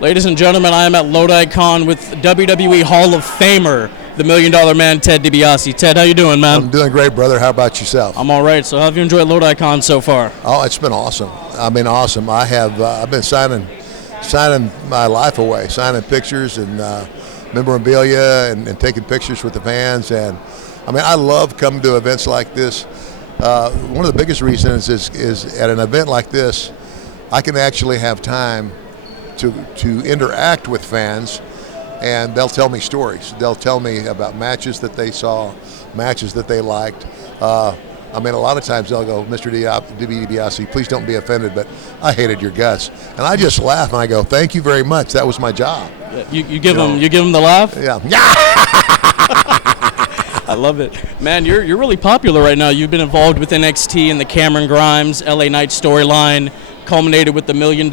Ladies and gentlemen, I am at LodiCon with WWE Hall of Famer, the $1 Million Man, Ted Dibiase. Ted, how you doing, man? I'm doing great, brother. How about yourself? I'm all right. So how have you enjoyed LodiCon so far? Oh, it's been awesome. I mean, awesome. I've been signing my life away, signing pictures and memorabilia and taking pictures with the fans. And I mean, I love coming to events like this. One of the biggest reasons is at an event like this, I can actually have time to interact with fans, and they'll tell me stories. They'll tell me about matches that they saw, matches that they liked. I mean, a lot of times they'll go, Mr. Dibiase, please don't be offended, but I hated your guts. And I just laugh and I go, thank you very much. That was my job. Yeah, you give them the laugh? Yeah. I love it. Man, you're really popular right now. You've been involved with NXT and the Cameron Grimes LA Knight storyline, culminated with the $1 Million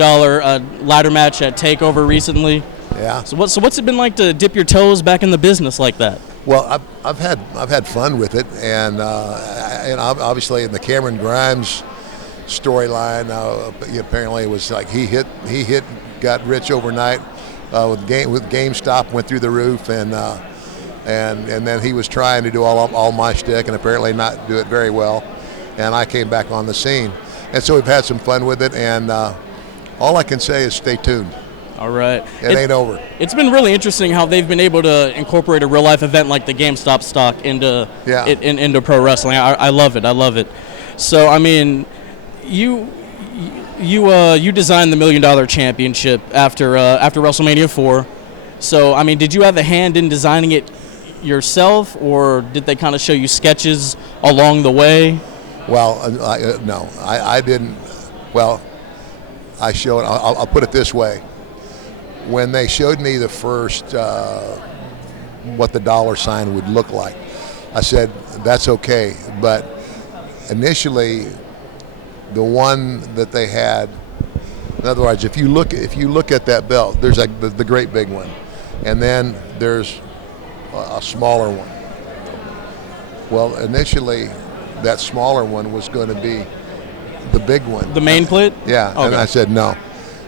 ladder match at TakeOver recently. Yeah. So what's it been like to dip your toes back in the business like that? Well, I've had fun with it, and obviously in the Cameron Grimes storyline, apparently it was like he got rich overnight with GameStop, went through the roof, and then he was trying to do all my shtick and apparently not do it very well, and I came back on the scene, and so we've had some fun with it, and all I can say is stay tuned. All right. It ain't over. It's been really interesting how they've been able to incorporate a real-life event like the GameStop stock into pro wrestling. I love it. I love it. So, I mean, you designed the $1 Million Championship after WrestleMania 4. So, I mean, did you have a hand in designing it yourself, or did they kind of show you sketches along the way? Well, no, I didn't. Well, I showed. I'll put it this way. When they showed me the first what the dollar sign would look like, I said that's okay. But initially, the one that they had, in other words, if you look at that belt, there's like the great big one, and then there's a smaller one. Well, initially, that smaller one was going to be the big one. The main plate? Yeah, okay. And I said no.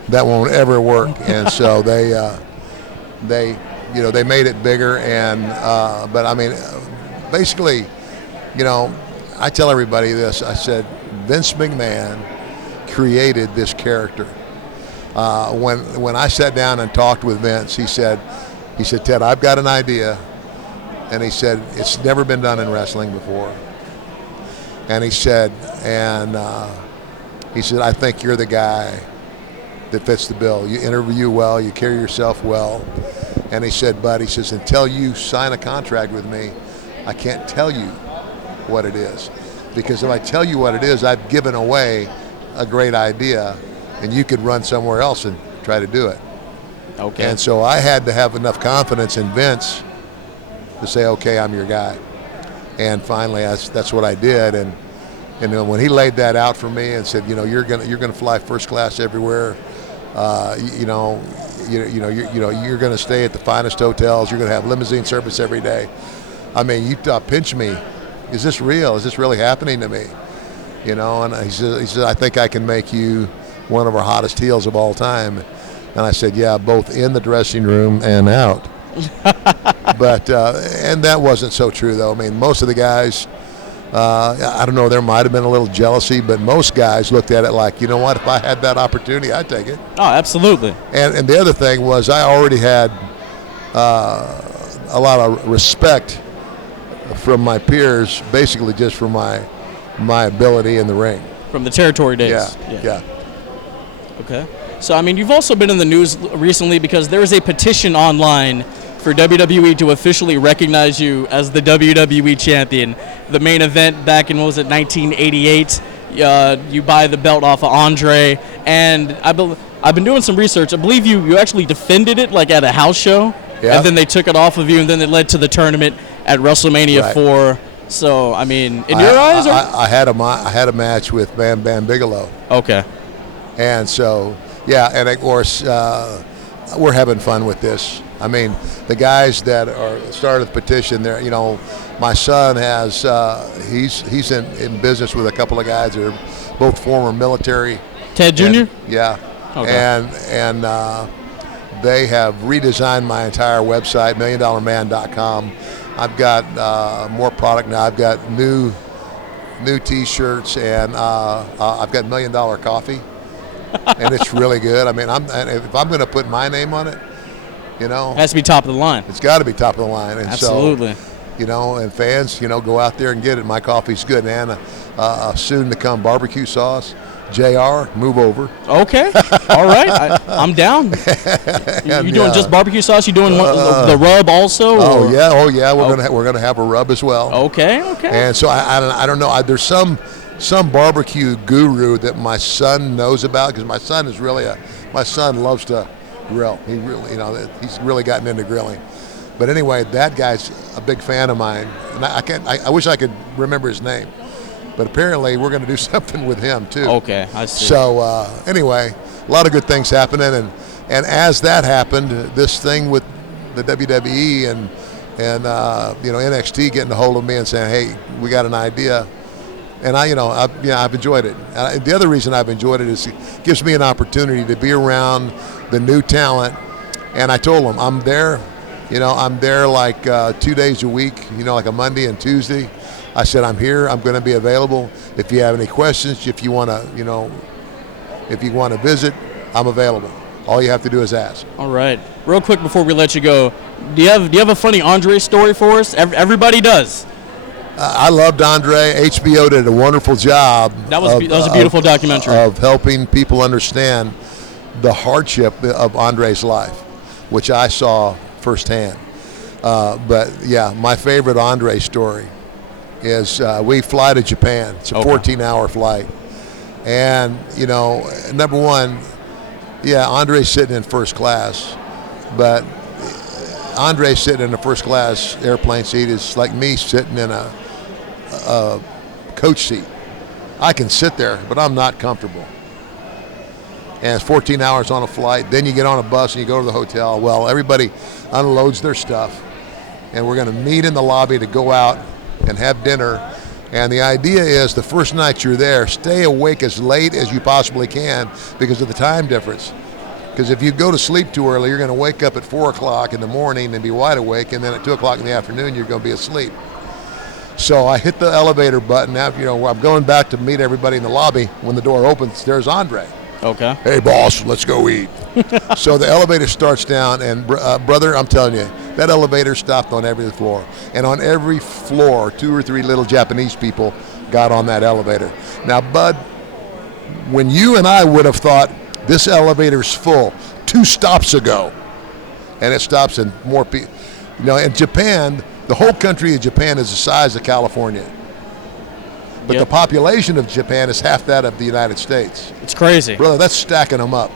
That won't ever work, and so they made it bigger, and but I mean, basically, I tell everybody this. I said Vince McMahon created this character. When I sat down and talked with Vince, he said, Ted, I've got an idea, and he said it's never been done in wrestling before, and he said I think you're the guy that fits the bill. You interview well, you carry yourself well. And he said, but he says, until you sign a contract with me, I can't tell you what it is. Because if I tell you what it is, I've given away a great idea, and you could run somewhere else and try to do it. Okay. And so I had to have enough confidence in Vince to say, okay, I'm your guy. And finally, that's what I did. And when he laid that out for me and said, you're gonna fly first class everywhere. You're going to stay at the finest hotels. You're going to have limousine service every day. I mean, you pinch me. Is this real? Is this really happening to me? And he said, I think I can make you one of our hottest heels of all time. And I said, yeah, both in the dressing room and out. But and that wasn't so true, though. I mean, most of the guys, I don't know, there might have been a little jealousy, but most guys looked at it like, you know what, if I had that opportunity, I'd take it. Oh, absolutely. And the other thing was I already had a lot of respect from my peers, basically just for my ability in the ring. From the territory days. Yeah. Okay. So, I mean, you've also been in the news recently because there is a petition online for WWE to officially recognize you as the WWE Champion. The main event back in, 1988, you buy the belt off of Andre, and I've been doing some research. I believe you actually defended it like at a house show, and then they took it off of you, and then it led to the tournament at WrestleMania 4. So, I mean, in your eyes? I had a match with Bam Bam Bigelow. Okay. And so, yeah, and of course, we're having fun with this. I mean, the guys that started the petition, there, my son has he's in business with a couple of guys that are both former military. Ted Jr.? Yeah. Okay. And They have redesigned my entire website, milliondollarman.com. I've got more product now. I've got new T-shirts, and I've got $1 Million Coffee, and it's really good. I mean, if I'm going to put my name on it, it has to be top of the line. It's got to be top of the line. And absolutely. So, and fans, go out there and get it. My coffee's good, and soon to come barbecue sauce. JR, move over. Okay. All right. I'm down. You doing just barbecue sauce? You doing the rub also? Oh yeah. We're gonna have a rub as well. Okay. And so I don't know. There's some barbecue guru that my son knows about, because my son is really my son loves to grill. He really, he's really gotten into grilling. But anyway, that guy's a big fan of mine, and I wish I could remember his name. But apparently we're going to do something with him too. Okay, I see. So anyway, a lot of good things happening, and as that happened, this thing with the WWE and NXT getting a hold of me and saying, hey, we got an idea, and I've enjoyed it. The other reason I've enjoyed it is it gives me an opportunity to be around the new talent, and I told them I'm there. I'm there like 2 days a week. Like a Monday and Tuesday. I said, I'm here. I'm going to be available. If you have any questions, if you want to visit, I'm available. All you have to do is ask. All right. Real quick before we let you go, do you have a funny Andre story for us? Everybody does. I loved Andre. HBO did a wonderful job. That was a beautiful documentary of helping people understand the hardship of Andre's life, which I saw firsthand. But yeah, my favorite Andre story is we fly to Japan. It's a 14-hour flight. And, number one, Andre's sitting in first class. But Andre's sitting in a first class airplane seat is like me sitting in a coach seat. I can sit there, but I'm not comfortable. And it's 14 hours on a flight. Then you get on a bus and you go to the hotel. Well, everybody unloads their stuff. And we're going to meet in the lobby to go out and have dinner. And the idea is the first night you're there, stay awake as late as you possibly can because of the time difference. Because if you go to sleep too early, you're going to wake up at 4 o'clock in the morning and be wide awake, and then at 2 o'clock in the afternoon, you're going to be asleep. So I hit the elevator button. I'm going back to meet everybody in the lobby. When the door opens, there's Andre. Okay. Hey, boss, let's go eat. So the elevator starts down, and brother, I'm telling you, that elevator stopped on every floor. And on every floor, 2 or 3 little Japanese people got on that elevator. Now, Bud, when you and I would have thought this elevator's full 2 stops ago, and it stops and more people, in Japan, the whole country of Japan is the size of California. But the population of Japan is half that of the United States. It's crazy. Brother, that's stacking them up.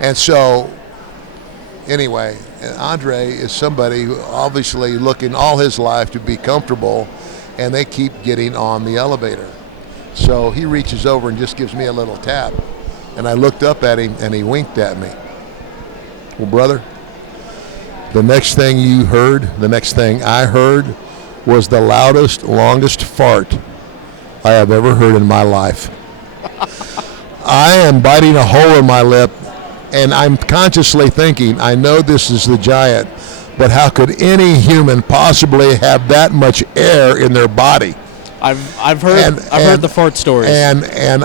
And so, anyway, Andre is somebody who obviously looking all his life to be comfortable, and they keep getting on the elevator. So he reaches over and just gives me a little tap. And I looked up at him, and he winked at me. Well, brother, the next thing I heard was the loudest, longest fart I have ever heard in my life. I am biting a hole in my lip, and I'm consciously thinking, I know this is the giant, but how could any human possibly have that much air in their body? I've heard the fart stories. And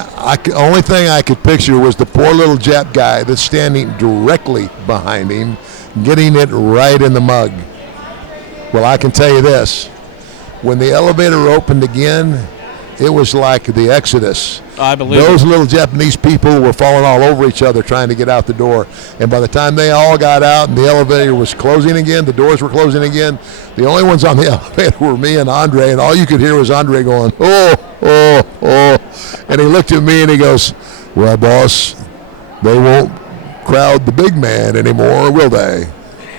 only thing I could picture was the poor little Jap guy that's standing directly behind him, getting it right in the mug. Well, I can tell you this. When the elevator opened again, it was like the Exodus. I believe those little Japanese people were falling all over each other trying to get out the door. And by the time they all got out and the elevator was closing again, the doors were closing again, the only ones on the elevator were me and Andre, and all you could hear was Andre going, oh, oh, oh. And he looked at me and he goes, well, boss, they won't crowd the big man anymore, will they?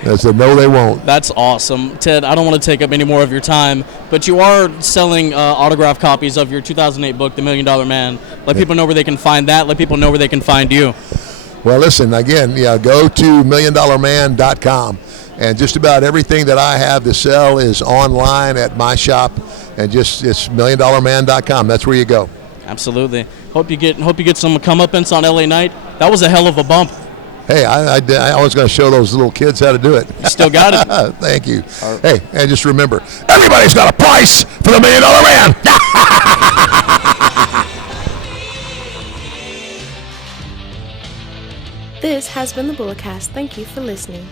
I said, no, they won't. That's awesome. Ted, I don't want to take up any more of your time, but you are selling autographed copies of your 2008 book, The $1 Million Man. Let people know where they can find that. Let people know where they can find you. Well, listen, again, go to milliondollarman.com. And just about everything that I have to sell is online at my shop. And it's milliondollarman.com. That's where you go. Absolutely. Hope you get some comeuppance on LA Night. That was a hell of a bump. Hey, I was going to show those little kids how to do it. You still got it. Thank you. Hey, and just remember, everybody's got a price for the $1 Million Man. This has been the Bulletcast. Thank you for listening.